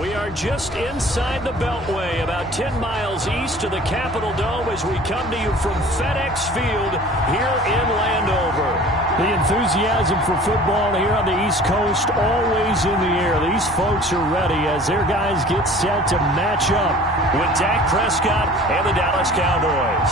We are just inside the Beltway, about 10 miles east of the Capitol Dome as we come to you from FedEx Field here in Landover. The enthusiasm for football here on the East Coast always in the air. These folks are ready as their guys get set to match up with Dak Prescott and the Dallas Cowboys.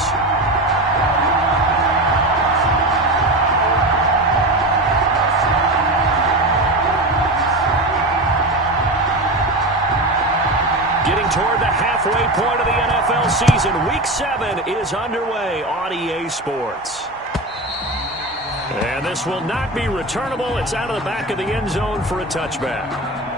Toward the halfway point of the NFL season. Week 7 is underway on EA Sports. And this will not be returnable. It's out of the back of the end zone for a touchback.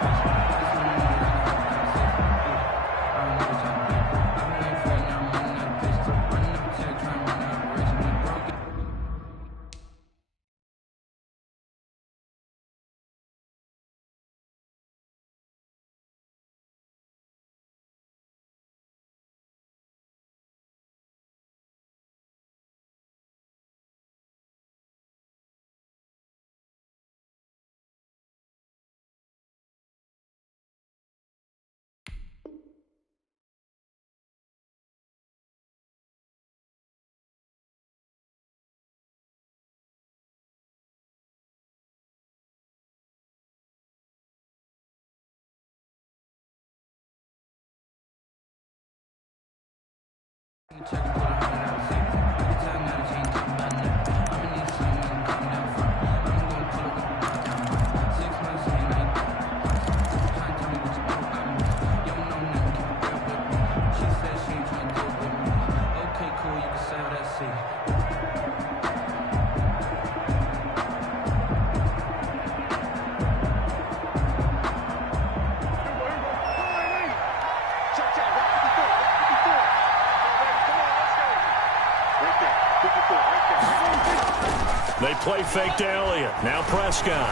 They play fake to Elliott. Now Prescott.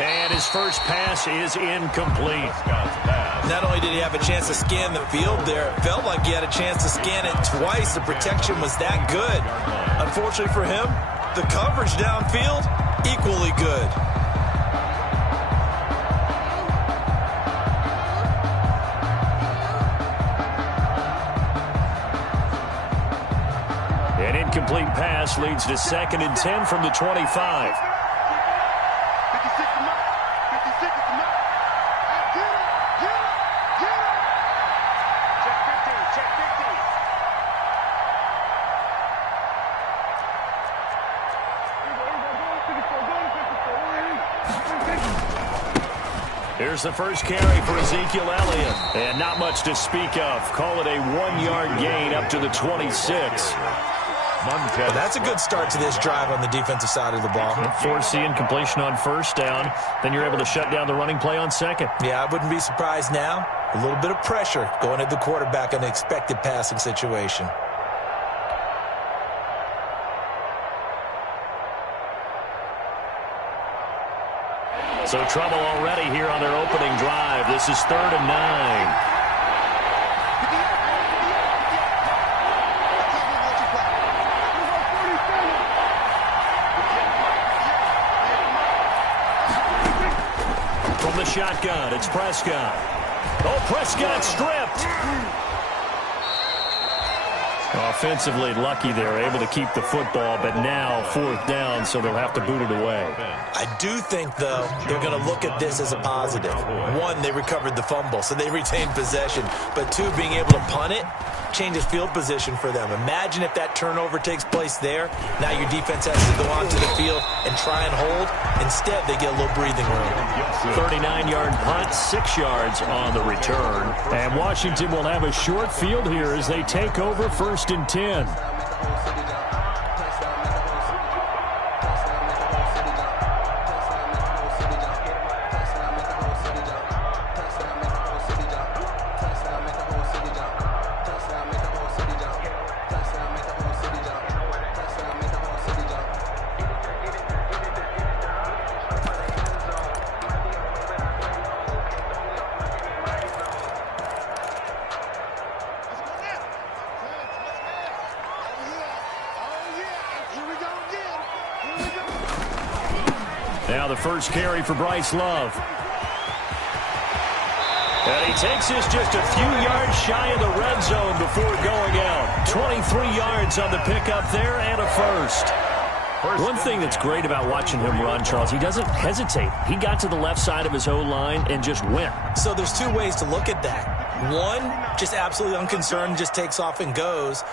And his first pass is incomplete. Not only did he have a chance to scan the field there, it felt like he had a chance to scan it twice. The protection was that good. Unfortunately for him, the coverage downfield, equally good. An incomplete pass leads to 2nd and 10 from the 25. Here's the first carry for Ezekiel Elliott. And not much to speak of. Call it a 1-yard gain up to the 26. Well, that's a good start to this drive on the defensive side of the ball. Force incompletion on first down. Then you're able to shut down the running play on second. Yeah, I wouldn't be surprised now. A little bit of pressure going at the quarterback in an expected passing situation. So trouble already here on their opening drive. This is 3rd and 9. From the shotgun, it's Prescott. Oh, Prescott stripped. Offensively lucky they're able to keep the football, but now 4th down, so they'll have to boot it away. I do think, though, they're going to look at this as a positive. 1, they recovered the fumble, so they retained possession. But 2, being able to punt it changes field position for them. Imagine if that turnover takes place there. Now your defense has to go onto the field and try and hold. Instead, they get a little breathing room. 39-yard punt, 6 yards on the return. And Washington will have a short field here as they take over 1st and 10. Now the first carry for Bryce Love. And he takes this just a few yards shy of the red zone before going out. 23 yards on the pickup there and a first. One thing that's great about watching him run, Charles, he doesn't hesitate. He got to the left side of his O-line and just went. So there's two ways to look at that. One, just absolutely unconcerned, just takes off and goes.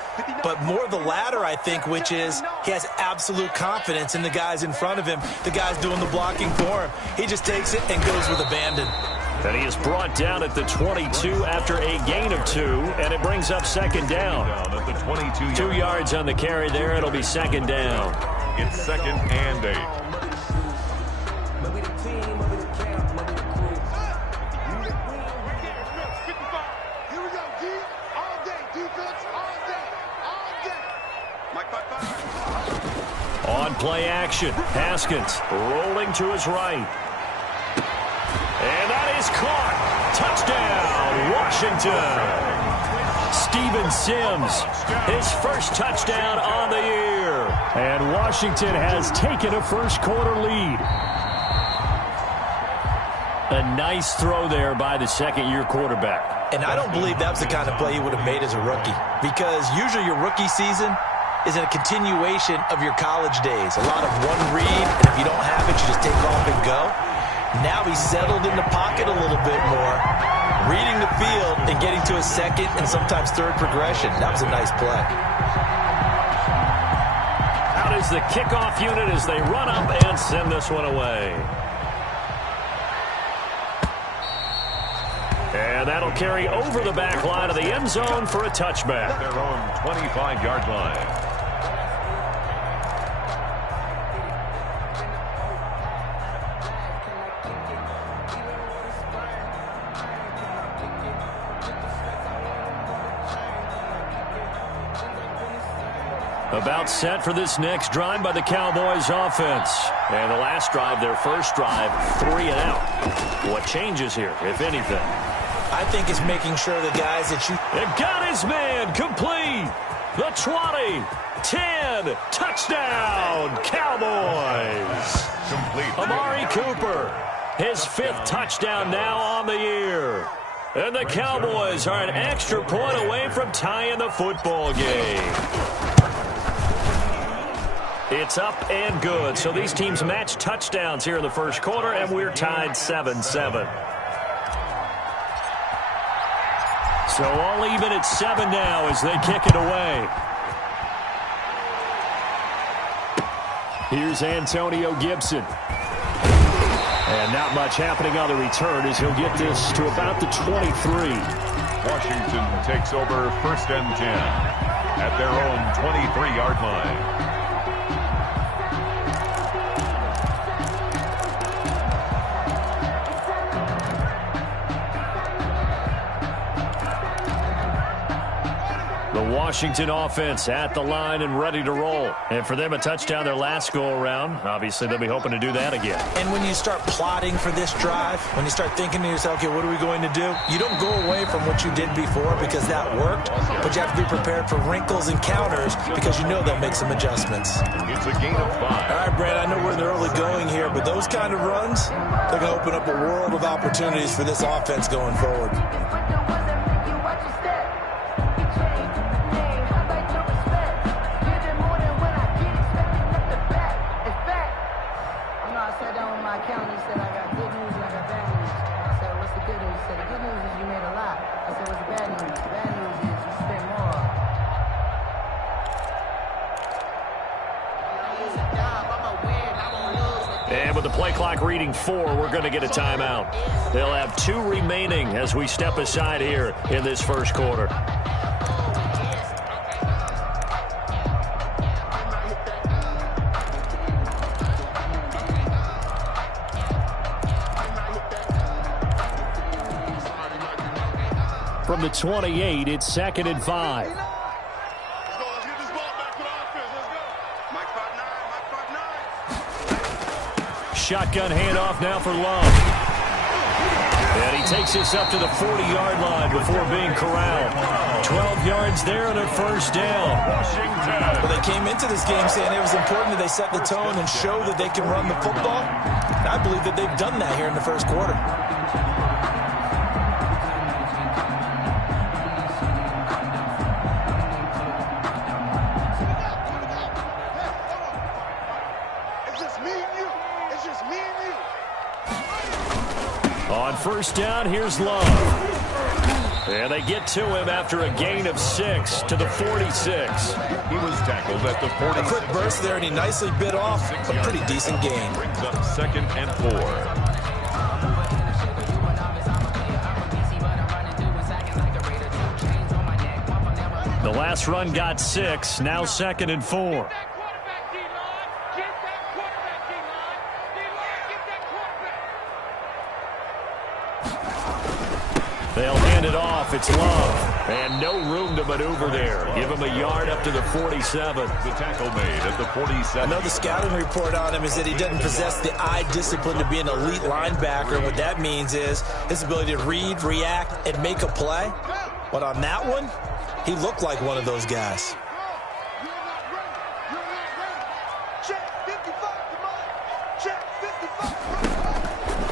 But more the latter, I think, which is he has absolute confidence in the guys in front of him, the guys doing the blocking for him. He just takes it and goes with abandon. And he is brought down at the 22 after a gain of 2, and it brings up second down. At the 22 2 yards on the carry there. It'll be second down. It's second and 8. On play action, Haskins rolling to his right. And that is caught. Touchdown, Washington. Steven Sims, his first touchdown on the year. And Washington has taken a first-quarter lead. A nice throw there by the second-year quarterback. And I don't believe that was the kind of play he would have made as a rookie, because usually your rookie season is a continuation of your college days. A lot of one read, and if you don't have it, you just take off and go. Now he's settled in the pocket a little bit more, reading the field and getting to a second and sometimes third progression. That was a nice play. Out is the kickoff unit as they run up and send this one away. And that'll carry over the back line of the end zone for a touchback. Their own 25-yard line. About set for this next drive by the Cowboys offense. And the last drive, their first drive, 3 and out. What changes here, if anything? I think it's making sure the guys that you... They've got his man complete. The 20, 10, touchdown, Cowboys. Complete. Amari Cooper, his 5th touchdown now on the year. And the Cowboys are an extra point away from tying the football game. It's up and good. So these teams match touchdowns here in the first quarter, and we're tied 7-7. So all even at 7 now as they kick it away. Here's Antonio Gibson. And not much happening on the return as he'll get this to about the 23. Washington takes over 1st and 10 at their own 23-yard line. The Washington offense at the line and ready to roll. And for them, a touchdown their last go-around. Obviously, they'll be hoping to do that again. And when you start plotting for this drive, when you start thinking to yourself, okay, what are we going to do? You don't go away from what you did before because that worked, but you have to be prepared for wrinkles and counters because you know they'll make some adjustments. It's a gain of 5. All right, Brad, I know we're in the early going here, but those kind of runs, they're going to open up a world of opportunities for this offense going forward. And with the play clock reading 4, we're going to get a timeout. They'll have 2 remaining as we step aside here in this first quarter. From the 28, it's 2nd and 5. Shotgun handoff now for Love. And he takes this up to the 40-yard line before being corralled. 12 yards there and a first down. Well, they came into this game saying it was important that they set the tone and show that they can run the football. And I believe that they've done that here in the first quarter. On first down, here's Love. And they get to him after a gain of 6 to the 46. He was tackled at the 40. A quick burst there, and he nicely bit off a pretty decent gain. Brings up 2nd and 4. The last run got 6, now 2nd and 4. They'll hand it off. It's Love. And no room to maneuver there. Give him a yard up to the 47. The tackle made at the 47. I know the scouting report on him is that he doesn't possess the eye discipline to be an elite linebacker. What that means is his ability to read, react, and make a play. But on that one, he looked like one of those guys.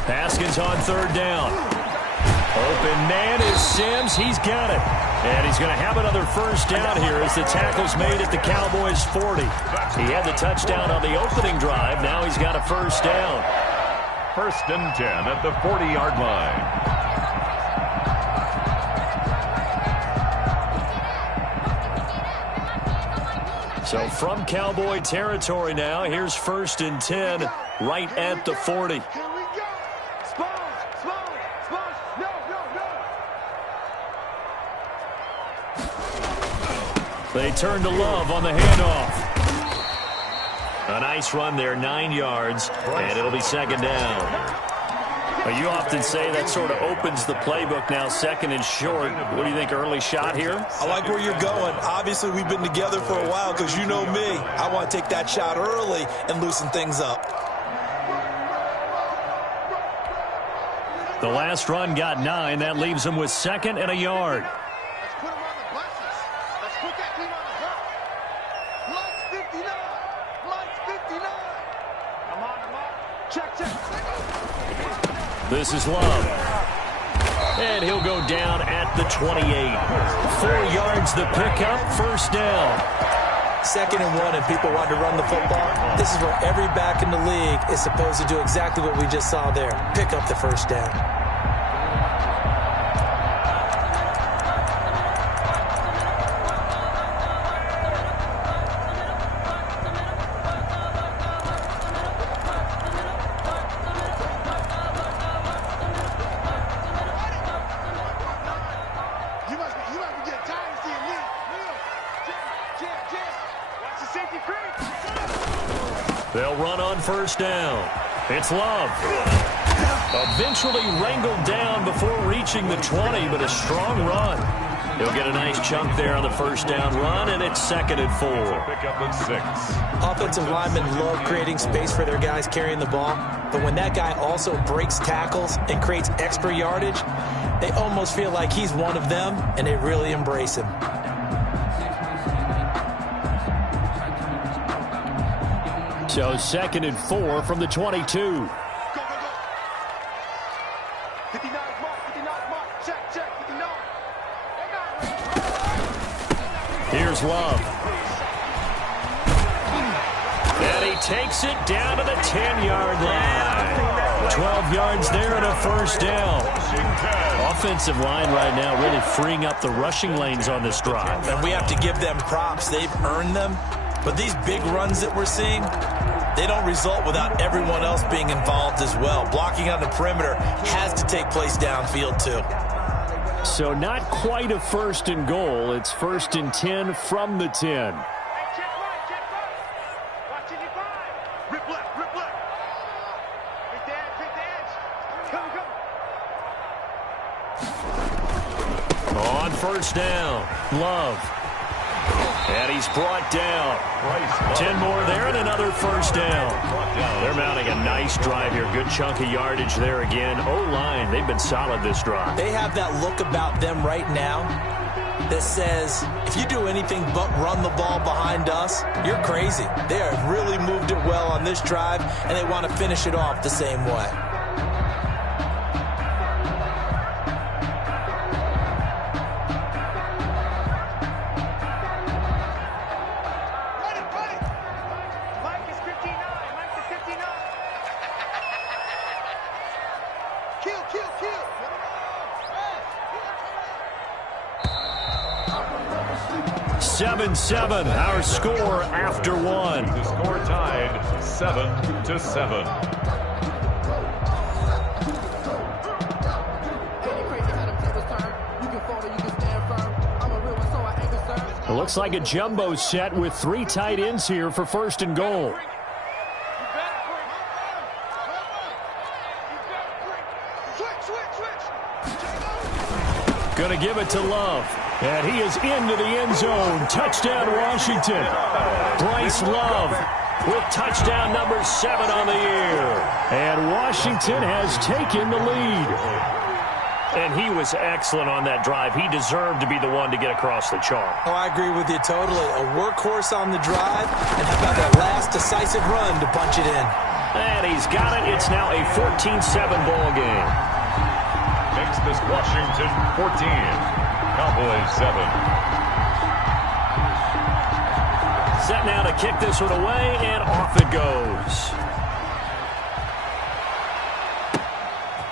Haskins on third down. Open man is Sims. He's got it. And he's going to have another first down here as the tackle's made at the Cowboys' 40. He had the touchdown on the opening drive. Now he's got a first down. 1st and 10 at the 40-yard line. So from Cowboy territory now, here's 1st and 10 right at the 40. They turn to Love on the handoff. A nice run there, 9 yards, and it'll be 2nd down. You often say that sort of opens the playbook now, 2nd and short. What do you think, early shot here? I like where you're going. Obviously, we've been together for a while because you know me. I want to take that shot early and loosen things up. The last run got 9. That leaves them with 2nd and a yard. This is Love. And he'll go down at the 28. 4 yards the pickup, first down. 2nd and 1 and people want to run the football. This is where every back in the league is supposed to do exactly what we just saw there. Pick up the first down. They'll run on first down. It's Love. Eventually wrangled down before reaching the 20, but a strong run. He'll get a nice chunk there on the first down run, and it's 2nd and 4. Pick up of 6. Offensive linemen love creating space for their guys carrying the ball, but when that guy also breaks tackles and creates extra yardage, they almost feel like he's one of them, and they really embrace him. So 2nd and 4 from the 22. Go, go, go. 59 mark, 59 mark. Check, 59. Here's Love. And he takes it down to the 10-yard line. 12 yards there and a first down. Offensive line right now really freeing up the rushing lanes on this drive. And we have to give them props. They've earned them. But these big runs that we're seeing, they don't result without everyone else being involved as well. Blocking on the perimeter has to take place downfield too. So not quite a 1st and goal. It's 1st and 10 from the 10. On first down, Love. And he's brought down. 10 more there and another first down. They're mounting a nice drive here. Good chunk of yardage there again. O-line, they've been solid this drive. They have that look about them right now that says, if you do anything but run the ball behind us, you're crazy. They have really moved it well on this drive, and they want to finish it off the same way. Kill. 7-7, our score after one. The score tied 7-7. It looks like a jumbo set with 3 tight ends here for first and goal. Going to give it to Love. And he is into the end zone. Touchdown, Washington. Bryce Love with touchdown number 7 on the year. And Washington has taken the lead. And he was excellent on that drive. He deserved to be the one to get across the chalk. Oh, I agree with you totally. A workhorse on the drive. And how about that last decisive run to punch it in? And he's got it. It's now a 14-7 ball game. Makes this Washington 14. Cowboys 7. Set now to kick this one away, and off it goes.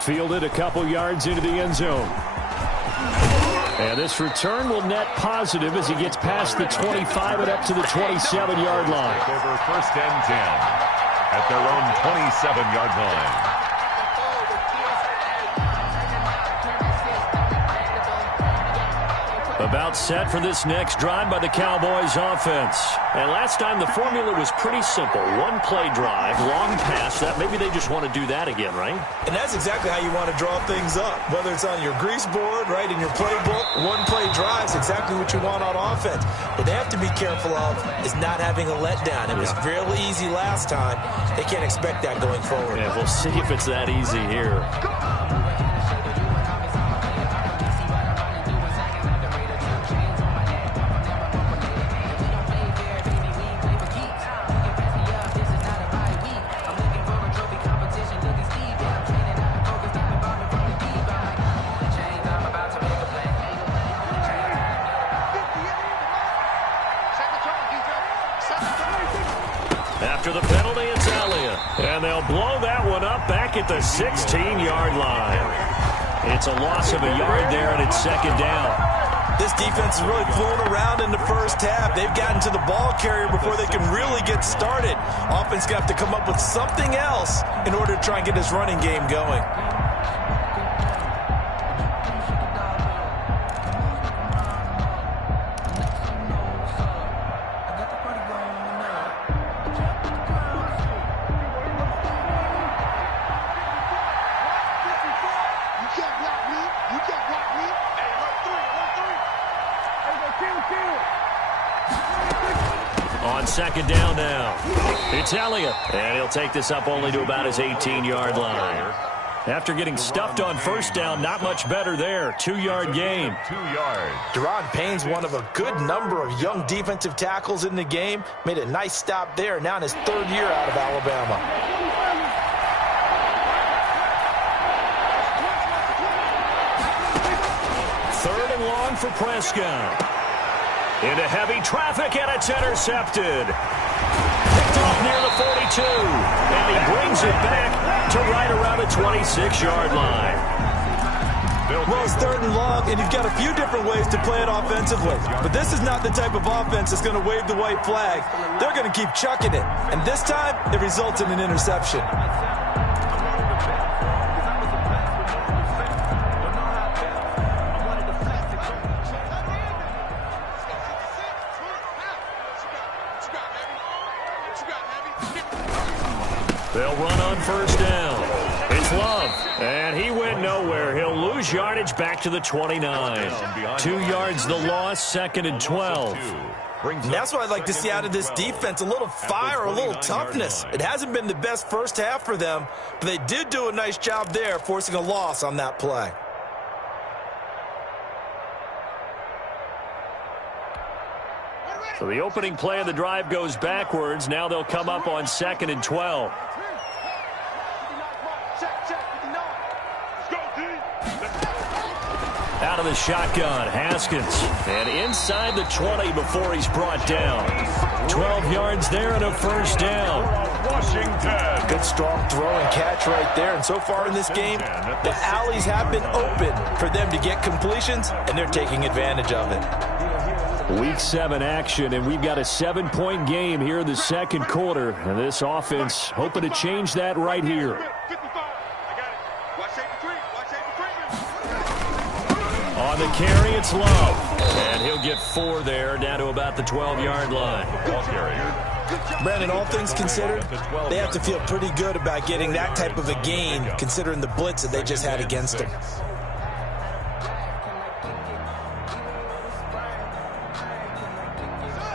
Fielded a couple yards into the end zone. And this return will net positive as he gets past the 25 and up to the 27-yard line. Over first and 10 at their own 27-yard line. About set for this next drive by the Cowboys offense. And last time the formula was pretty simple. One play drive, long pass. That maybe they just want to do that again, right? And that's exactly how you want to draw things up. Whether it's on your grease board, right, in your playbook, one play drive is exactly what you want on offense. What they have to be careful of is not having a letdown. It was fairly easy last time. They can't expect that going forward. Yeah, we'll see if it's that easy here. After the penalty, it's Elliott. And they'll blow that one up back at the 16-yard line. It's a loss of a yard there, and it's second down. This defense has really flown around in the first half. They've gotten to the ball carrier before they can really get started. Offense going to have to come up with something else in order to try and get this running game going. On second down now, it's Elliott, and he'll take this up only to about his 18-yard line. After getting stuffed on first down, not much better there. 2-yard gain. 2 yards. Deron Payne's one of a good number of young defensive tackles in the game. Made a nice stop there, now in his 3rd year out of Alabama. Third and long for Prescott. Into heavy traffic, and it's intercepted. Picked off near the 42, and he brings it back to right around the 26-yard line. Well, it's 3rd and long, and you've got a few different ways to play it offensively. But this is not the type of offense that's going to wave the white flag. They're going to keep chucking it. And this time, it results in an interception. They'll run on first down. It's Love, and he went nowhere. He'll lose yardage back to the 29. 2 yards the loss, 2nd and 12. And that's what I'd like to see out of this defense, a little fire, a little toughness. It hasn't been the best first half for them, but they did do a nice job there, forcing a loss on that play. So the opening play of the drive goes backwards. Now they'll come up on 2nd and 12. Out of the shotgun, Haskins. And inside the 20 before he's brought down. 12 yards there and a first down. Washington. Good strong throw and catch right there. And so far in this game, the alleys have been open for them to get completions, and they're taking advantage of it. Week 7 action, and we've got a 7-point game here in the second quarter. And this offense hoping to change that right here. On the carry, it's Love. And he'll get 4 there, down to about the 12-yard line. Ball carrier. Brandon, all things considered, they have to feel pretty good about getting that type of a gain, considering the blitz that they just had against them.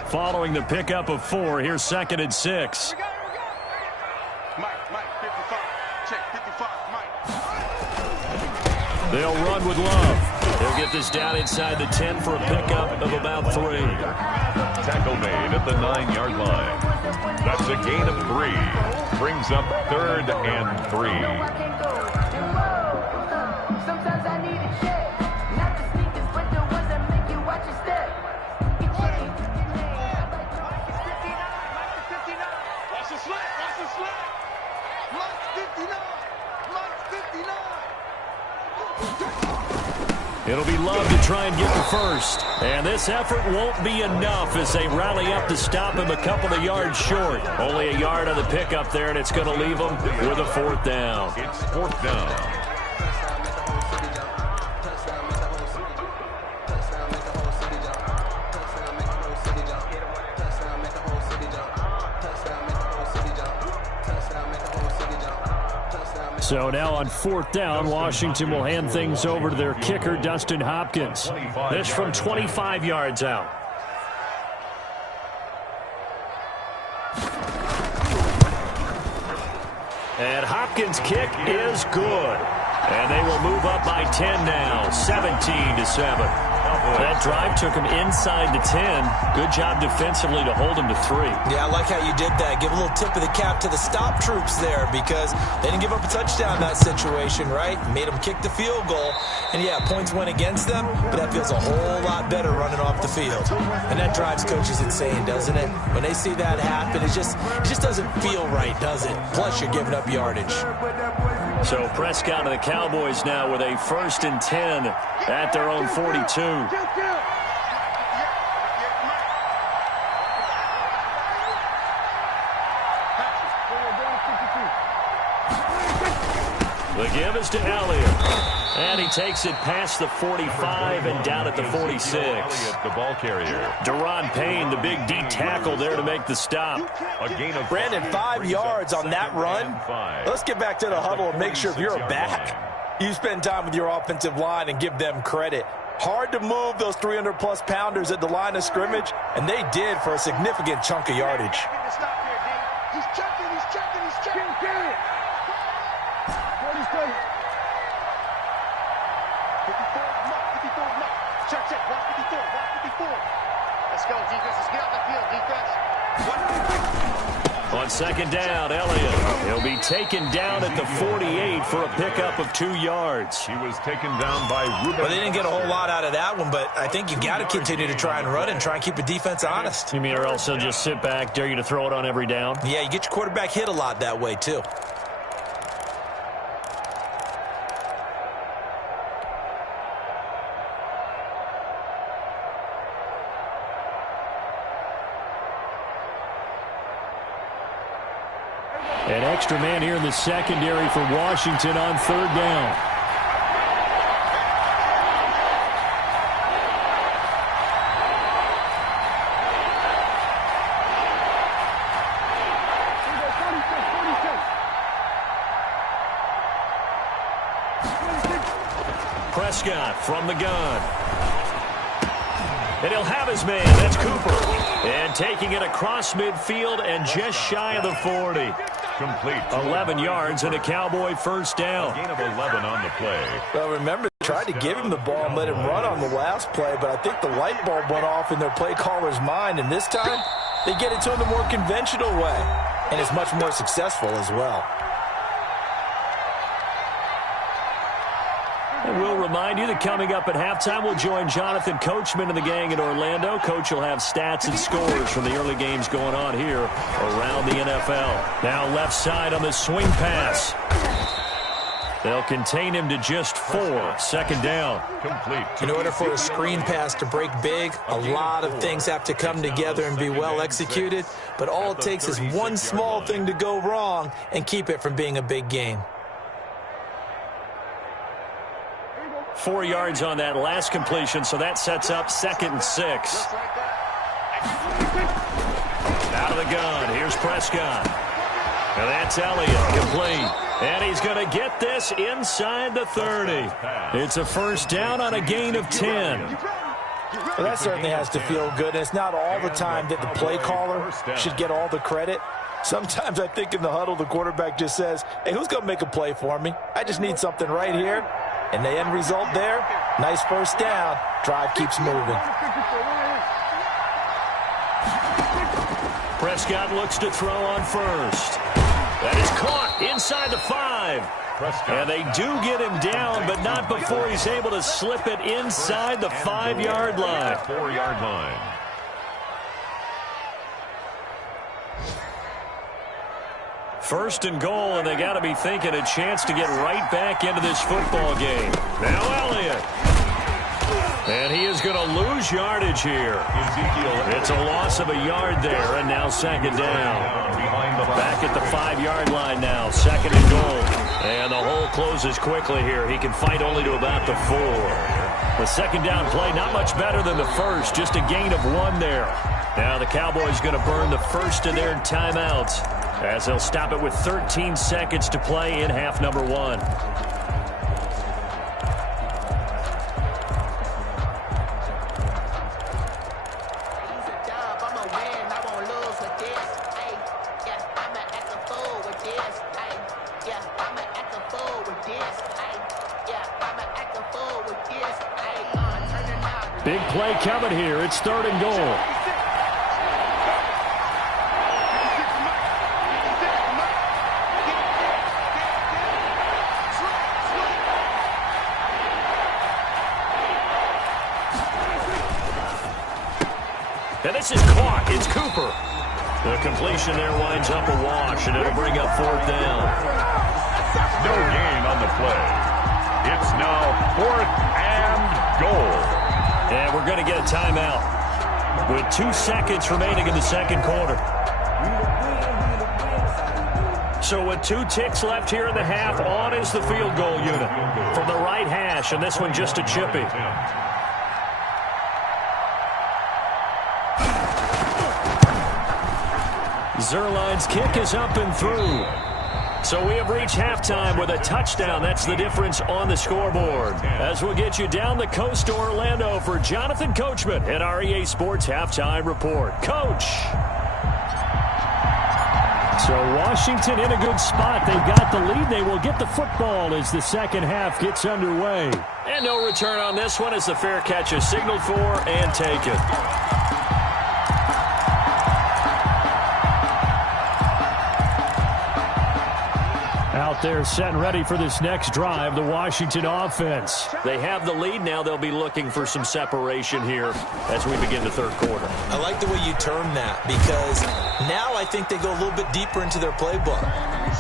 Following the pickup of 4, here's 2nd and 6. They'll run with Love. They'll get this down inside the 10 for a pickup of about 3. Tackle made at the 9-yard line. That's a gain of 3. Brings up 3rd and 3. It'll be Love to try and get the first. And this effort won't be enough as they rally up to stop him a couple of yards short. Only a yard on the pickup there, and it's going to leave them with a 4th down. It's 4th down. So now on 4th down, Washington will hand things over to their kicker, Dustin Hopkins. This from 25 yards out. And Hopkins' kick is good. And they will move up by 10 now, 17-7. That drive took him inside the 10. Good job defensively to hold him to 3. Yeah, I like how you did that. Give a little tip of the cap to the stop troops there because they didn't give up a touchdown in that situation, right? Made them kick the field goal. And, yeah, points went against them, but that feels a whole lot better running off the field. And that drives coaches insane, doesn't it? When they see that happen, it just doesn't feel right, does it? Plus, you're giving up yardage. So Prescott and the Cowboys now with a 1st and 10 at their own 42. The give is to Elliott. And he takes it past the 45 and down at the 46. Elliott, the ball carrier. Daron Payne, the big D tackle there to make the stop. A gain of Brandon, 5 yards on that run. Let's get back to the huddle and make sure if you're a back, you spend time with your offensive line and give them credit. Hard to move those 300-plus pounders at the line of scrimmage, and they did for a significant chunk of yardage. He's checking. Check. Watch 54. Let's go, defense. Let's get out the field, defense. On 2nd down, Elliott. He'll be taken down at the 48 for a pickup of 2 yards. He was taken down by Ruben. Well, they didn't get a whole lot out of that one, but I think you got to continue to try and run and try and keep the defense honest. You mean or else they'll just sit back, dare you to throw it on every down? Yeah, you get your quarterback hit a lot that way, too. An extra man here in the secondary for Washington on 3rd down. Prescott from the gun. And he'll have his man. That's Cooper. And taking it across midfield and just shy of the 40. Complete. 11 yards and a Cowboy 1st down. Gain of 11 on the play. Well, remember, they tried to give him the ball and let him run on the last play, but I think the light bulb went off in their play caller's mind, and this time they get it to him the more conventional way, and it's much more successful as well. And we'll remind you that coming up at halftime, we'll join Jonathan Coachman and the gang in Orlando. Coach will have stats and scores from the early games going on here around the NFL. Now left side on the swing pass. They'll contain him to just 4. Second down. Complete. In order for a screen pass to break big, a lot of things have to come together and be well executed. But all it takes is one small thing to go wrong and keep it from being a big game. 4 yards on that last completion, so that sets up 2nd and 6. Out of the gun, here's Prescott. And that's Elliott, complete. And he's going to get this inside the 30. It's a first down on a gain of 10. Well, that certainly has to feel good. And it's not all the time that the play caller should get all the credit. Sometimes I think in the huddle, the quarterback just says, hey, who's going to make a play for me? I just need something right here. And the end result there, nice first down. Drive keeps moving. Prescott looks to throw on first. That is caught inside the 5. And they do get him down, but not before he's able to slip it inside the 5-yard line. 4-yard line. First and goal, and they got to be thinking a chance to get right back into this football game. Now Elliott. And he is going to lose yardage here. It's a loss of a yard there, and now second down. Back at the 5-yard line now, second and goal. And the hole closes quickly here. He can fight only to about the 4. The second down play, not much better than the first, just a gain of 1 there. Now the Cowboys going to burn the first of their timeouts as they'll stop it with 13 seconds to play in half number 1. Big play coming here. It's 3rd and goal. And this is caught. It's Cooper. The completion there winds up a wash, and it'll bring up 4th down. No gain on the play. It's now 4th and goal. And we're going to get a timeout with 2 seconds remaining in the second quarter. So with 2 ticks left here in the half, on is the field goal unit from the right hash, and this one just a chippy. Zuerlein's kick is up and through. So we have reached halftime with a touchdown. That's the difference on the scoreboard. As we'll get you down the coast to Orlando for Jonathan Coachman at our EA Sports Halftime Report. Coach. So Washington in a good spot. They've got the lead. They will get the football as the second half gets underway. And no return on this one as the fair catch is signaled for and taken. Out there set and ready for this next drive, the Washington offense. They have the lead. Now they'll be looking for some separation here as we begin the third quarter. I like the way you term that because now I think they go a little bit deeper into their playbook.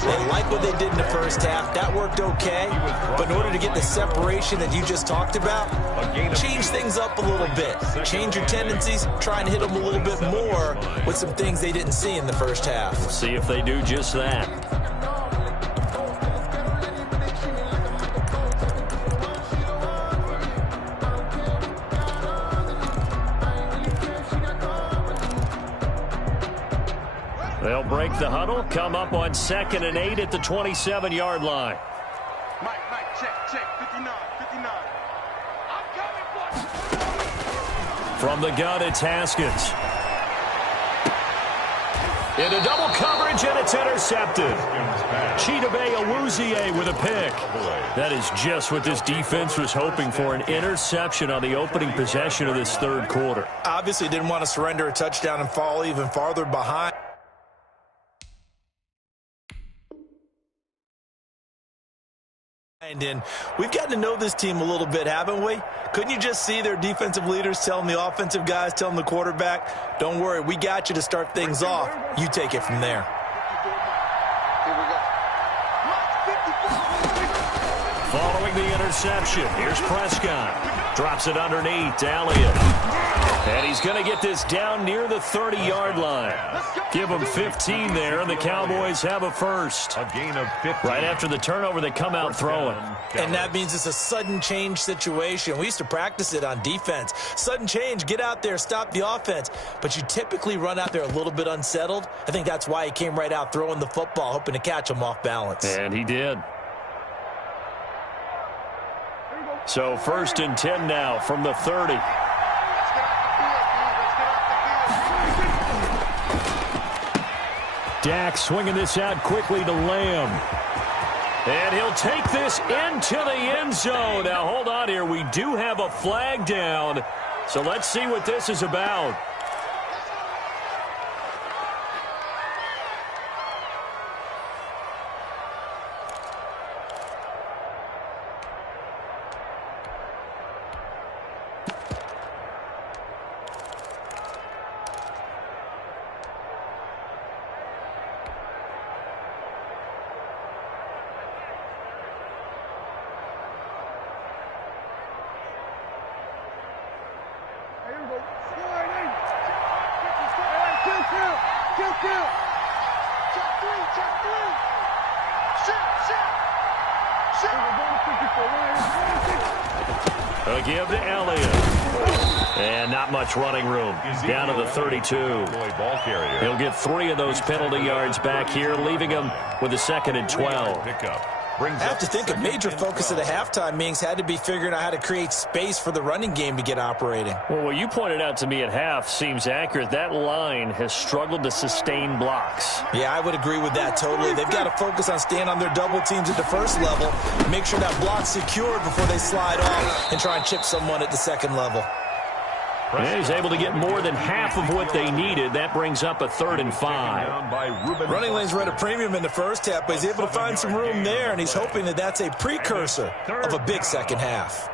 They like what they did in the first half. That worked okay. But in order to get the separation that you just talked about, change things up a little bit. Change your tendencies, try and hit them a little bit more with some things they didn't see in the first half. We'll see if they do just that. They'll break the huddle, come up on 2nd and 8 at the 27-yard line. Mike, check, 59. I'm coming, boy. From the gun, it's Haskins. Into double coverage, and it's intercepted. Chidobe Awuzie with a pick. That is just what this defense was hoping for, an interception on the opening possession of this third quarter. Obviously didn't want to surrender a touchdown and fall even farther behind. And we've gotten to know this team a little bit, haven't we? Couldn't you just see their defensive leaders telling the offensive guys, telling the quarterback, don't worry, we got you to start things off. You take it from there. Following the interception, here's Prescott. Drops it underneath to Elliott. And he's going to get this down near the 30-yard line. Give them 15 there, and the Cowboys have a first. A gain of 15. Right after the turnover, they come out throwing. And that means it's a sudden change situation. We used to practice it on defense. Sudden change, get out there, stop the offense. But you typically run out there a little bit unsettled. I think that's why he came right out throwing the football, hoping to catch him off balance. And he did. So 1st and 10 now from the 30. Dak swinging this out quickly to Lamb. And he'll take this into the end zone. Now, hold on here. We do have a flag down. So let's see what this is about. A give to Elliott. And not much running room. Down to the 32. He'll get 3 of those penalty yards back here, leaving him with a 2nd and 12. I have to think a major focus of the halftime meetings had to be figuring out how to create space for the running game to get operating. Well, what you pointed out to me at half seems accurate. That line has struggled to sustain blocks. Yeah, I would agree with that totally. They've got to focus on staying on their double teams at the first level, make sure that block's secured before they slide off and try and chip someone at the second level. And he's able to get more than half of what they needed. That brings up a 3rd and 5. Running lanes were at a premium in the first half, but he's able to find some room there, and he's hoping that that's a precursor of a big second half.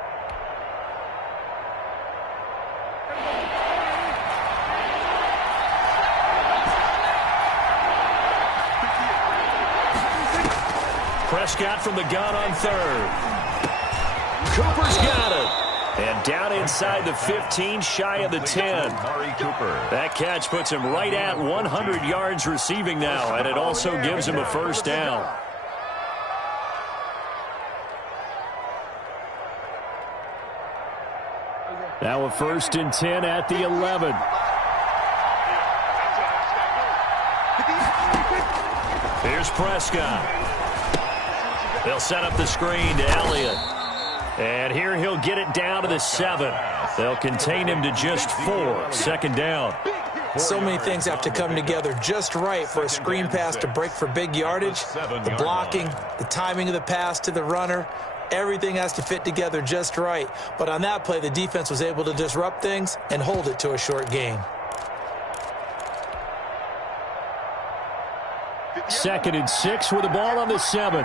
Prescott from the gun on 3rd. Cooper's got it. And down inside the 15, shy of the 10. That catch puts him right at 100 yards receiving now, and it also gives him a 1st down. Now a 1st and 10 at the 11. Here's Prescott. They'll set up the screen to Elliott. And here he'll get it down to the 7. They'll contain him to just 4. 2nd down. So many things have to come together just right for a screen pass to break for big yardage. The blocking, the timing of the pass to the runner, everything has to fit together just right. But on that play, the defense was able to disrupt things and hold it to a short gain. 2nd and 6 with the ball on the 7.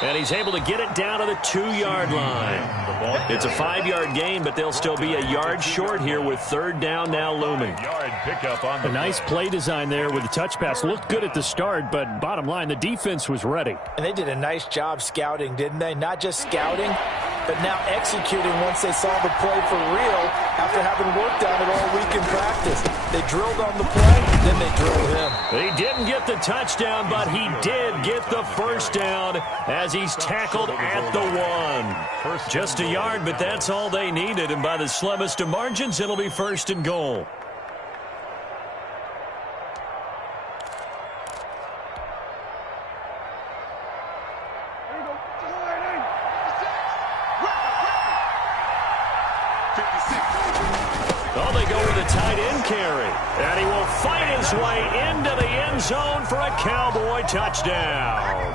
And he's able to get it down to the 2-yard line. It's a 5-yard gain, but they'll still be a yard short here with 3rd down now looming. A nice play design there with the touch pass. Looked good at the start, but bottom line, the defense was ready. And they did a nice job scouting, didn't they? Not just scouting, but now executing once they saw the play for real after having worked on it all week in practice. They drilled on the play, then they drilled him. He didn't get the touchdown, but he did get the 1st down as he's tackled at the 1. Just a yard, but that's all they needed, and by the slimmest of margins, it'll be 1st and goal. Oh, they go with a tight end carry. And he will fight his way into the end zone for a Cowboy touchdown.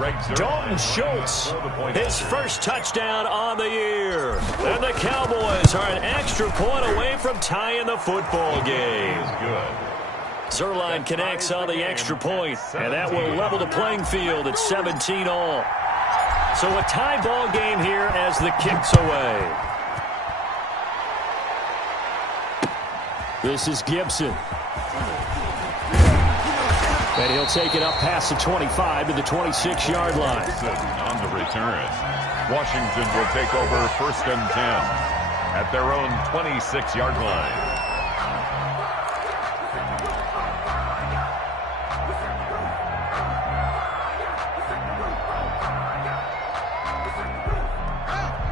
Dalton Schultz, his first touchdown on the year. And the Cowboys are an extra point away from tying the football game. Zuerlein connects on the extra point, and that will level the playing field at 17-all. So a tie ball game here as the kick's away. This is Gibson. And he'll take it up past the 25 to the 26-yard line. On the return. Washington will take over 1st and 10 at their own 26-yard line.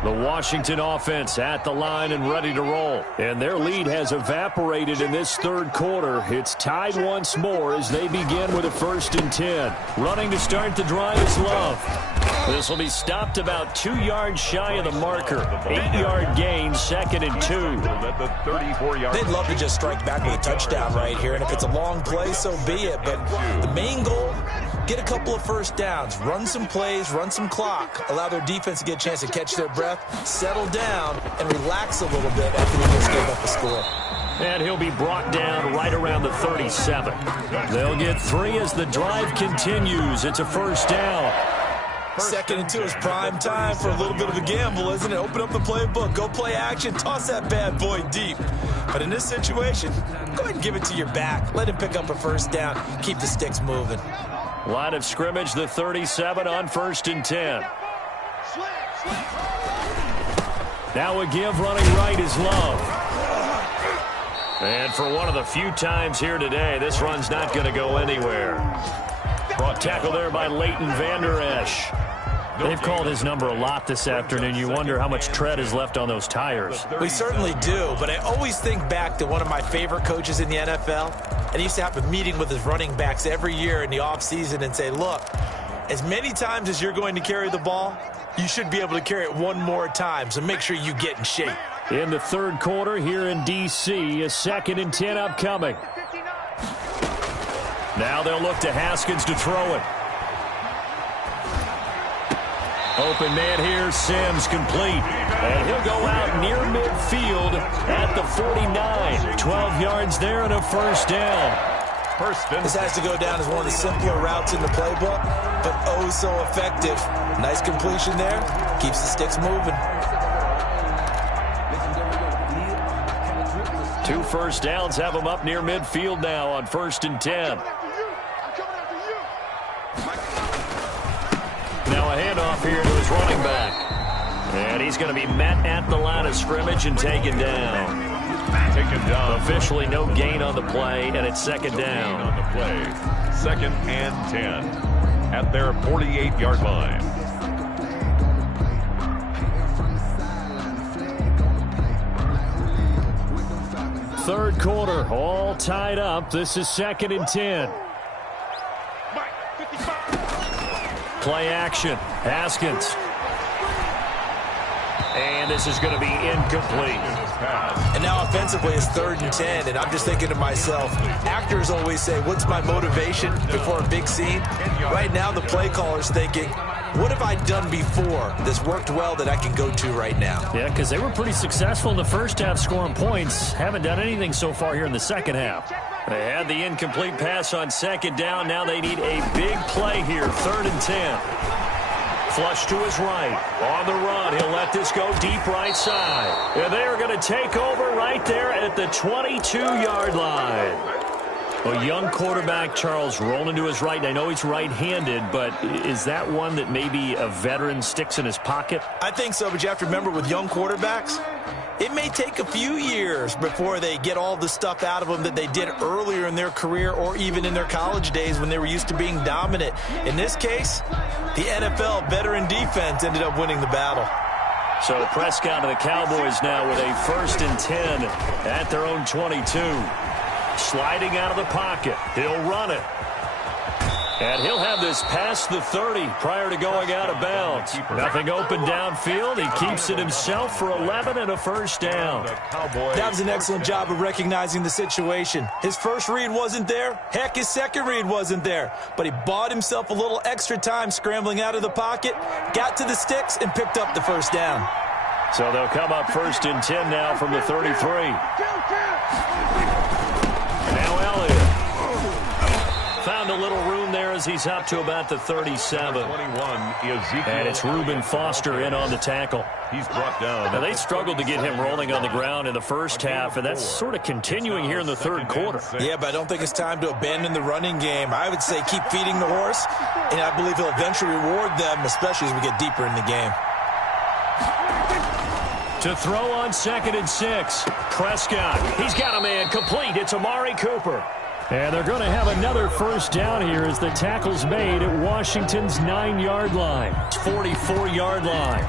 The Washington offense at the line and ready to roll. And their lead has evaporated in this third quarter. It's tied once more as they begin with a 1st and 10. Running to start the drive is Love. This will be stopped about 2 yards shy of the marker. 8-yard gain, 2nd and 2. They'd love to just strike back with a touchdown right here. And if it's a long play, so be it. But the main goal, get a couple of first downs, run some plays, run some clock, allow their defense to get a chance to catch their breath, settle down, and relax a little bit after they just gave up a score. And he'll be brought down right around the 37. They'll get 3 as the drive continues. It's a 1st down. 2nd and 2 is prime time for a little bit of a gamble, isn't it? Open up the playbook, go play action, toss that bad boy deep. But in this situation, go ahead and give it to your back. Let him pick up a 1st down. Keep the sticks moving. Line of scrimmage, the 37 on 1st and 10. Now a give running right is Love. And for one of the few times here today, this run's not going to go anywhere. Brought tackle there by Leighton Vander Esch. They've called his number a lot this afternoon. You wonder how much tread is left on those tires. We certainly do, but I always think back to one of my favorite coaches in the NFL. And he used to have a meeting with his running backs every year in the offseason and say, look, as many times as you're going to carry the ball, you should be able to carry it one more time, so make sure you get in shape. In the third quarter here in D.C., a 2nd and 10 upcoming. Now they'll look to Haskins to throw it. Open man here, Sims complete. And he'll go out near midfield at the 49. 12 yards there and a 1st down. This has to go down as one of the simpler routes in the playbook, but oh so effective. Nice completion there. Keeps the sticks moving. 2 1st downs have him up near midfield now on 1st and 10. Now a handoff here to his running back. And he's going to be met at the line of scrimmage and taken down. Officially no gain on the play, and it's 2nd down. On the play, 2nd and 10 at their 48-yard line. Third quarter, all tied up. This is 2nd and 10. Play action. Haskins. And this is going to be incomplete. And now offensively it's 3rd and 10, and I'm just thinking to myself, actors always say, what's my motivation before a big scene? Right now the play caller's thinking, what have I done before that's worked well that I can go to right now? Yeah, because they were pretty successful in the first half scoring points. Haven't done anything so far here in the second half. They had the incomplete pass on 2nd down. Now they need a big play here, 3rd and 10. Flush to his right. On the run, he'll let this go deep right side. And they are going to take over right there at the 22-yard line. A young quarterback, Charles, rolling to his right. And I know he's right-handed, but is that one that maybe a veteran sticks in his pocket? I think so, but you have to remember with young quarterbacks, it may take a few years before they get all the stuff out of them that they did earlier in their career or even in their college days when they were used to being dominant. In this case, the NFL veteran defense ended up winning the battle. So Prescott and the Cowboys now with a 1st and 10 at their own 22. Sliding out of the pocket. He'll run it. And he'll have this past the 30 prior to going out of bounds. Nothing open downfield. He keeps it himself for 11 and a first down. That was an excellent job of recognizing the situation. His first read wasn't there. Heck, his second read wasn't there. But he bought himself a little extra time scrambling out of the pocket, got to the sticks, and picked up the first down. So they'll come up 1st and 10 now from the 33. Now Elliott. Found a little room there as he's up to about the 37. And it's Reuben Foster in on the tackle. He's brought down. Now, they struggled to get him rolling on the ground in the first half, and that's sort of continuing here in the third quarter. Yeah, but I don't think it's time to abandon the running game. I would say keep feeding the horse, and I believe he'll eventually reward them, especially as we get deeper in the game. To throw on 2nd and 6. Prescott. He's got a man complete. It's Amari Cooper. And they're going to have another first down here as the tackle's made at Washington's 9-yard line. 44-yard line.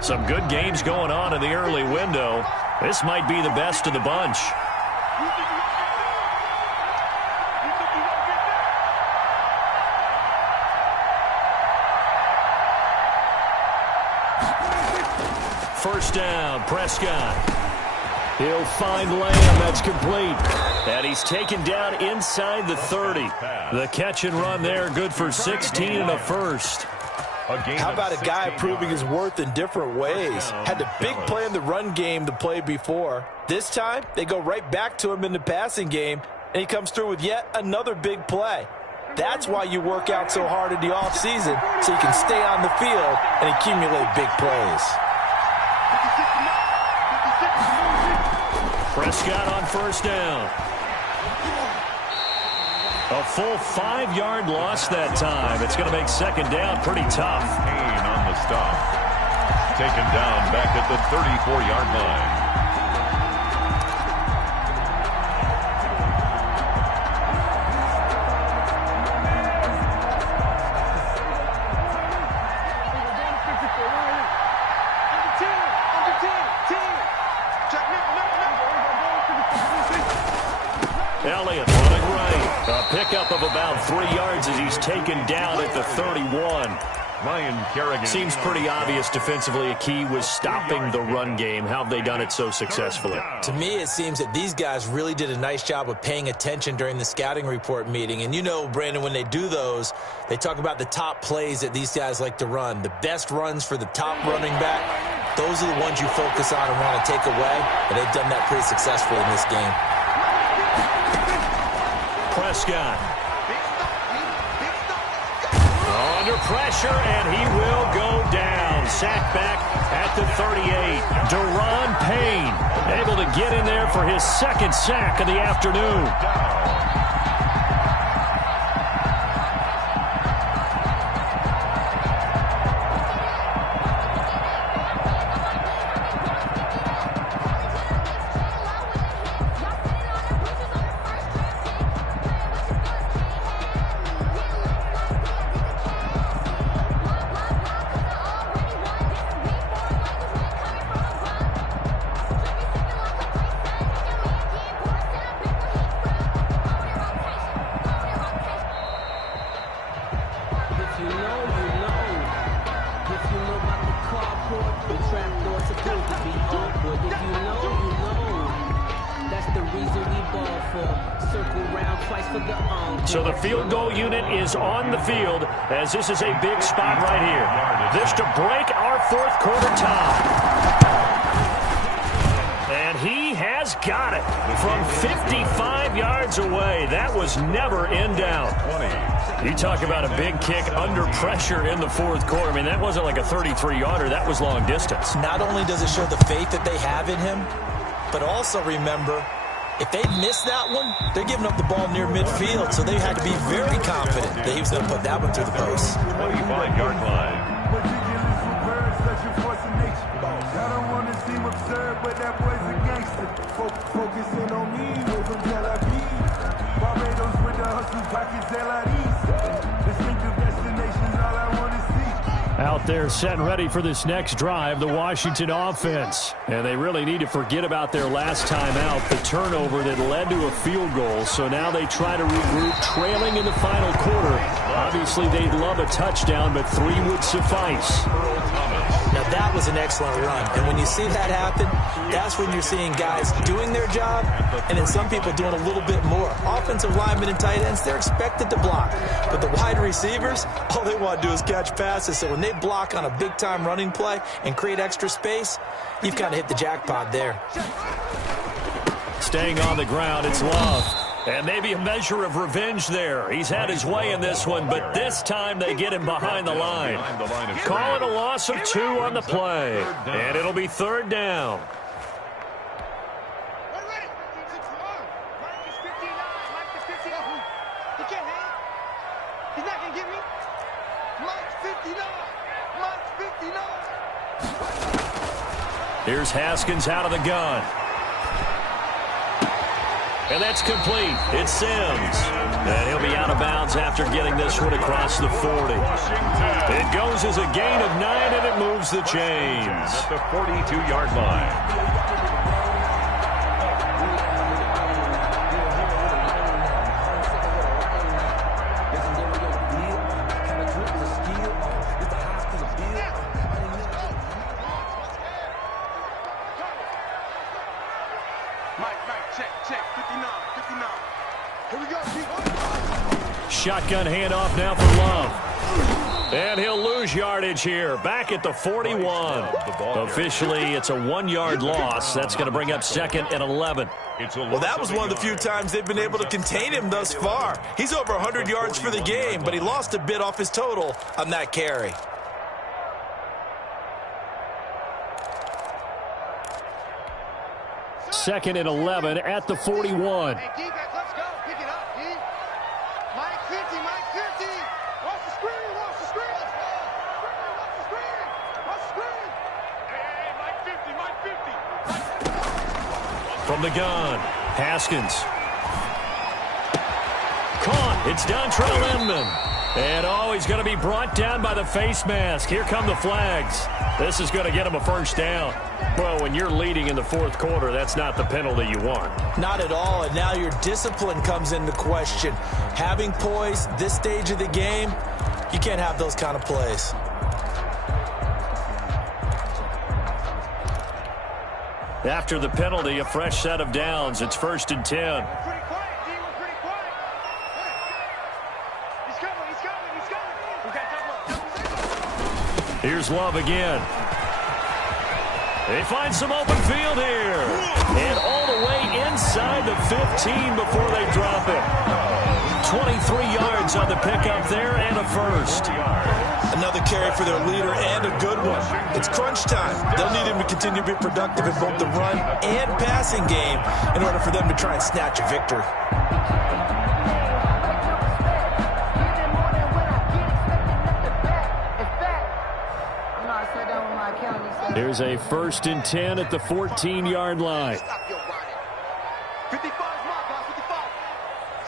Some good games going on in the early window. This might be the best of the bunch. First down, Prescott. He'll find Lamb. That's complete. And he's taken down inside the 30. The catch and run there, good for 16 and a first. How about a guy proving his worth in different ways? Had a big play in the run game the play before. This time, they go right back to him in the passing game, and he comes through with yet another big play. That's why you work out so hard in the offseason, so you can stay on the field and accumulate big plays. Prescott on first down. A full 5-yard loss that time. It's going to make second down pretty tough. Payne on the stop. Taken down back at the 34-yard line. Elliott running right. A pickup of about 3 yards as he's taken down at the 31. Ryan Kerrigan. Seems pretty obvious defensively a key was stopping the run game. How have they done it so successfully? To me, it seems that these guys really did a nice job of paying attention during the scouting report meeting. And you know, Brandon, when they do those, they talk about the top plays that these guys like to run. The best runs for the top running back, those are the ones you focus on and want to take away. And they've done that pretty successfully in this game. Prescott. Under pressure, and he will go down. Sacked back at the 38. Daron Payne able to get in there for his second sack of the afternoon. So the field goal unit is on the field as this is a big spot right here. This to break our fourth quarter tie. And he has got it from 55 yards away. That was never in doubt. You talk about a big kick under pressure in the fourth quarter. I mean, that wasn't like a 33-yarder. That was long distance. Not only does it show the faith that they have in him, but also remember, if they miss that one, they're giving up the ball near midfield, so they had to be very confident that he was going to put that one through the post. 25-yard line. Focusing on me, with Tel Aviv. Barbados with the hustle pockets, LIDs. Distinctive destinations, all I want to see. Out there set and ready for this next drive, the Washington offense. And they really need to forget about their last time out, the turnover that led to a field goal. So now they try to regroup, trailing in the final quarter. Obviously, they'd love a touchdown, but 3 would suffice. Now, that was an excellent run. And when you see that happen, that's when you're seeing guys doing their job and then some people doing a little bit more. Offensive linemen and tight ends, they're expected to block. But the wide receivers, all they want to do is catch passes. So when they block on a big-time running play and create extra space, you've kind of hit the jackpot there. Staying on the ground, it's Love. And maybe a measure of revenge there. He's had his way in this one, but this time they get him behind the line. Call it a loss of 2 on the play. And it'll be 3rd down. Here's Haskins out of the gun. And that's complete. It's Sims. And he'll be out of bounds after getting this one across the 40. It goes as a gain of 9, and it moves the chains. At the 42-yard line. Shotgun handoff now for Love. And he'll lose yardage here. Back at the 41. Officially, it's a 1-yard loss. That's going to bring up 2nd and 11. Well, that was one of the few times they've been able to contain him thus far. He's over 100 yards for the game, but he lost a bit off his total on that carry. Second and 11 at the 41. Hey, defense, let's go. Pick it up, D. Mike 50, Mike 50. Watch the screen, watch the screen. Watch the screen, watch the screen. Hey, Mike 50, Mike 50. From the gun, Haskins. Caught. It's Dontrell Inman. And he's going to be brought down by the face mask. Here come the flags. This is going to get him a 1st down. Well, when you're leading in the 4th quarter, that's not the penalty you want. Not at all, and now your discipline comes into question. Having poise this stage of the game, you can't have those kind of plays. After the penalty, a fresh set of downs. It's 1st and 10. Pretty quiet, D. We're pretty quiet. He's coming, he's coming, he's coming. We got double. Here's Love again. They find some open field here. And all the way inside the 15 before they drop it. 23 yards on the pickup there and a 1st. Another carry for their leader and a good one. It's crunch time. They'll need him to continue to be productive in both the run and passing game in order for them to try and snatch a victory. Here's a 1st and 10 at the 14-yard line. 55 is my guys, 55.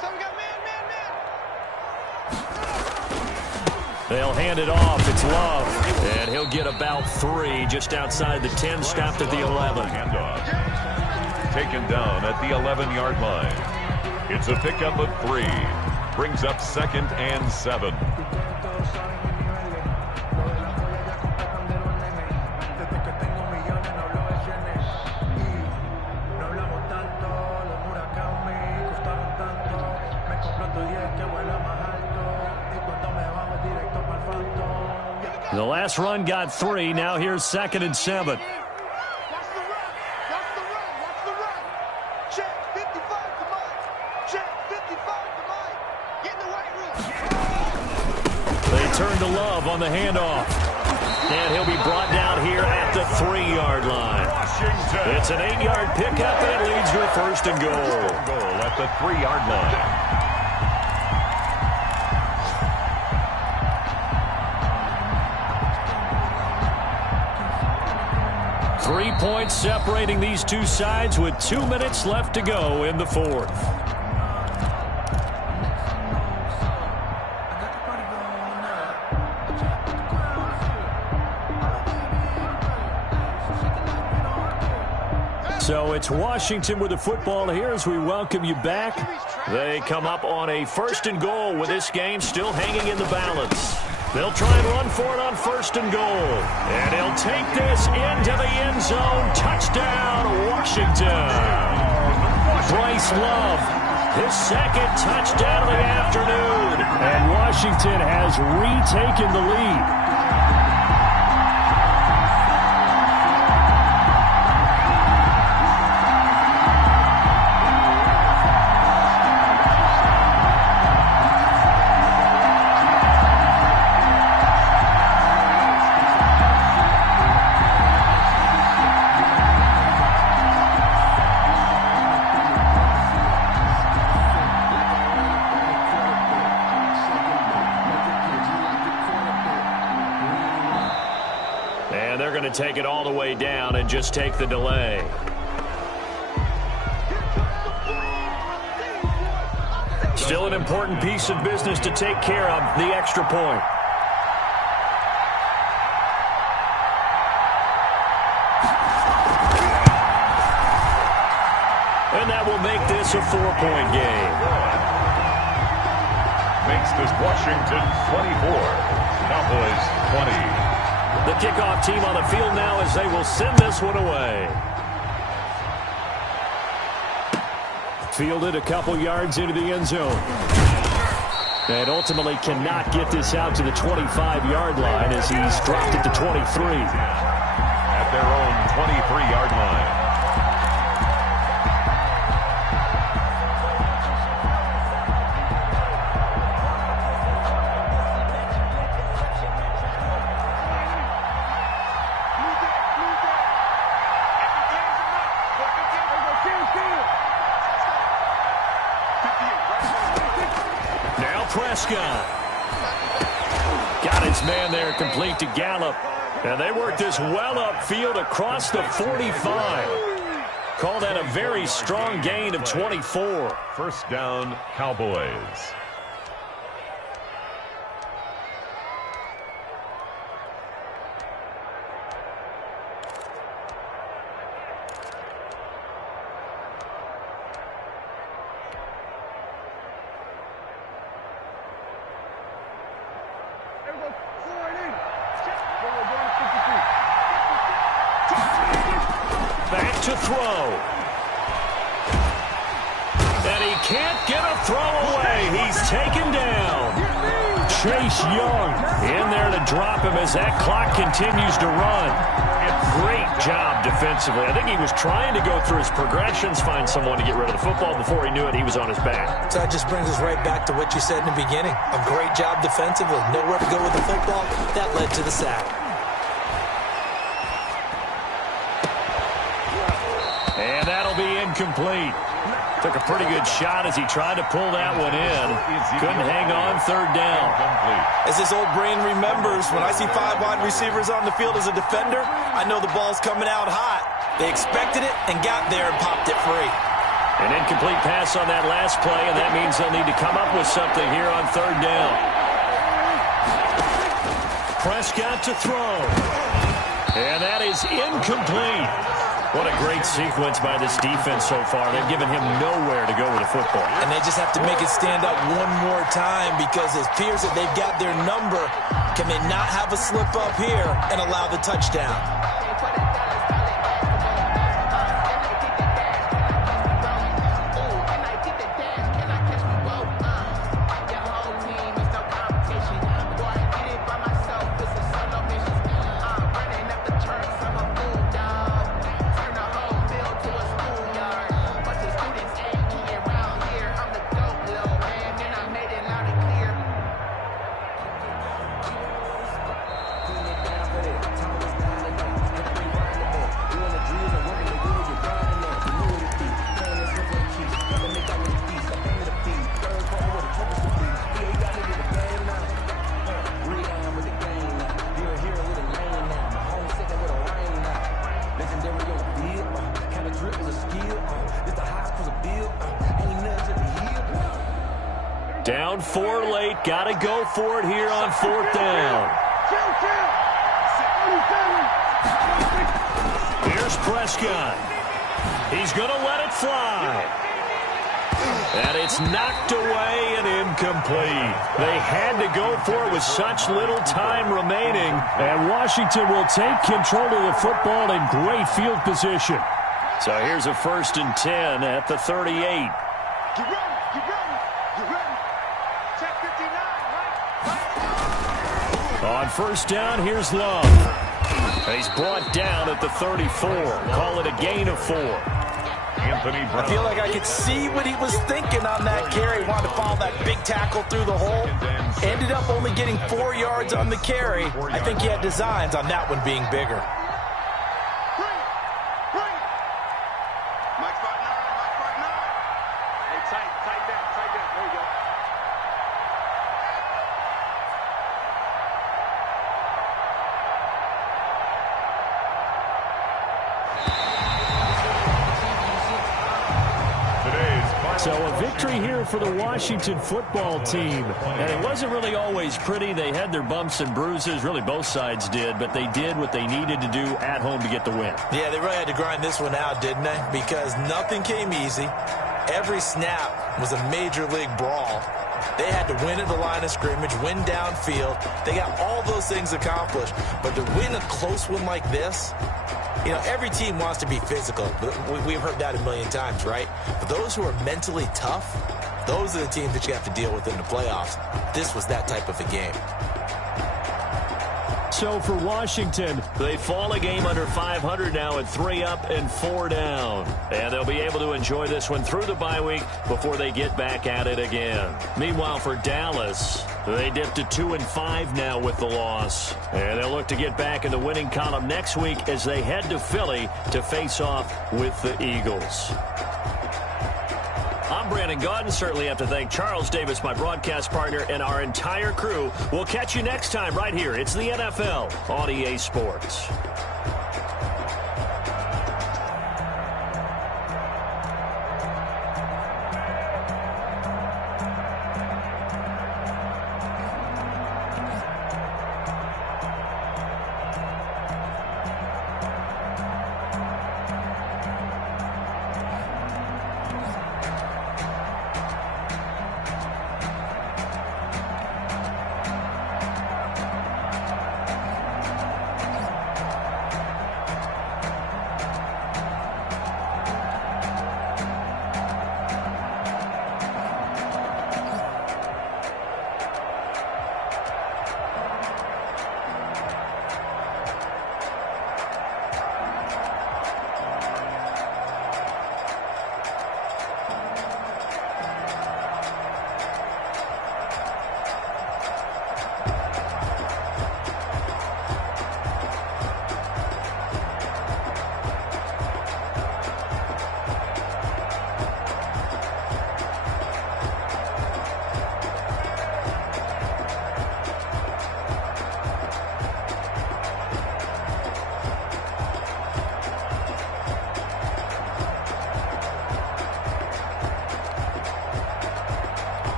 So we got man. They'll hand it off. It's Love. And he'll get about 3 just outside the 10, stopped at the 11. Handoff. Taken down at the 11-yard line. It's a pickup of 3. Brings up 2nd and 7. The last run got 3. Now here's 2nd and 7. Watch the run. Watch the run. Watch the run. Check 55 to Mike. Check 55 to Mike. Get in the weight room. They turn to Love on the handoff. And he'll be brought down here at the 3-yard line. It's an 8-yard pickup, and it leads to a 1st and goal. Goal at the 3-yard line. Three points separating these two sides with 2 minutes left to go in the 4th. So it's Washington with the football here as we welcome you back. They come up on a 1st and goal with this game still hanging in the balance. They'll try and run for it on 1st and goal. And he'll take this into the end zone. Touchdown, Washington. Bryce Love, his 2nd touchdown of the afternoon. And Washington has retaken the lead. Take it all the way down and just take the delay. Still an important piece of business to take care of, the extra point. And that will make this a 4-point game. Makes this Washington 24, Cowboys 20. The kickoff team on the field now as they will send this one away. Fielded a couple yards into the end zone. And ultimately cannot get this out to the 25-yard line as he's dropped it to 23. At their own 23-yard line. Prescott got his man there complete to Gallup, and they work this well upfield across the 45. Call that a very strong gain of 24. First down, Cowboys. Back to throw. And he can't get a throw away. He's taken down. Chase Young in there to drop him as that clock continues to run. Great job defensively. I think he was trying to go through his progressions, find someone to get rid of the football. Before he knew it, he was on his back. So that just brings us right back to what you said in the beginning. A great job defensively. Nowhere to go with the football. That led to the sack. And that'll be incomplete. Took a pretty good shot as he tried to pull that one in. Couldn't hang on, 3rd down. As this old brain remembers, when I see 5 wide receivers on the field as a defender, I know the ball's coming out hot. They expected it and got there and popped it free. An incomplete pass on that last play, and that means they'll need to come up with something here on 3rd down. Prescott to throw. And that is incomplete. What a great sequence by this defense so far. They've given him nowhere to go with the football. And they just have to make it stand up one more time because it appears that they've got their number. Can they not have a slip up here and allow the touchdown? Down 4 late. Got to go for it here on 4th down. Here's Prescott. He's going to let it fly. And it's knocked away and incomplete. They had to go for it with such little time remaining. And Washington will take control of the football in great field position. So here's a 1st and 10 at the 38. Get ready, get ready, get ready. Check 59, right? On 1st down, here's Love. He's brought down at the 34. Call it a gain of 4. Anthony Brown. I feel like I could see what he was thinking on that carry. Wanted to follow that big tackle through the hole. Ended up only getting 4 yards on the carry. I think he had designs on that one being bigger. Mike 5'9", Mike 5'9". Hey, tight down, there you go. So a victory here for the Washington football team. And it wasn't really always pretty. They had their bumps and bruises. Really, both sides did. But they did what they needed to do at home to get the win. Yeah, they really had to grind this one out, didn't they? Because nothing came easy. Every snap was a major league brawl. They had to win at the line of scrimmage, win downfield. They got all those things accomplished. But to win a close one like this, you know, every team wants to be physical. We've heard that a million times, right? But those who are mentally tough, those are the teams that you have to deal with in the playoffs. This was that type of a game. So for Washington, they fall a game under 500 now at 3 up and 4 down. And they'll be able to enjoy this one through the bye week before they get back at it again. Meanwhile, for Dallas, they dipped to 2-5 now with the loss. And they'll look to get back in the winning column next week as they head to Philly to face off with the Eagles. I'm Brandon Gaudin. Certainly have to thank Charles Davis, my broadcast partner, and our entire crew. We'll catch you next time right here. It's the NFL on EA Sports.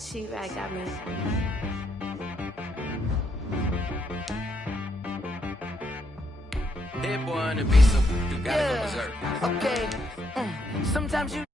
She-Rag got me. That boy on the beat, so you gotta go berserk. Okay. Sometimes you